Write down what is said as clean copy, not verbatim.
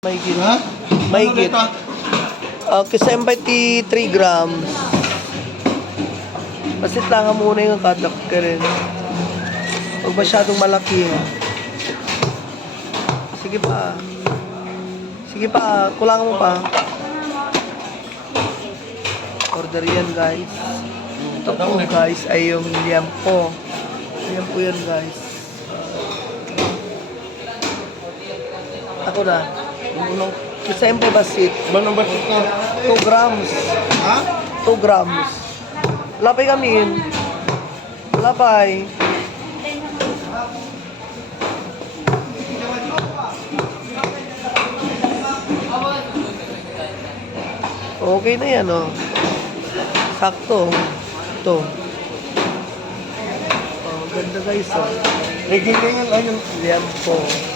Mahigit. Ha? Mahigit. Kasi 3 grams. Basit lang muna yung kadak ka rin. Huwag masyadong malaki. Sige pa. Sige pa. Kulangan mo pa. Order yan guys. Ito po guys ay yung liampo. Liampo yan guys. Ako na. Siyempre basit. Manong ba ito? 2 grams. Ha? 2 grams. Lapay kami yun. Lapay. Okay na yan, oh. Sakto. Ito. Oh, ganda guys, oh. Nagiging ayun. Liampo.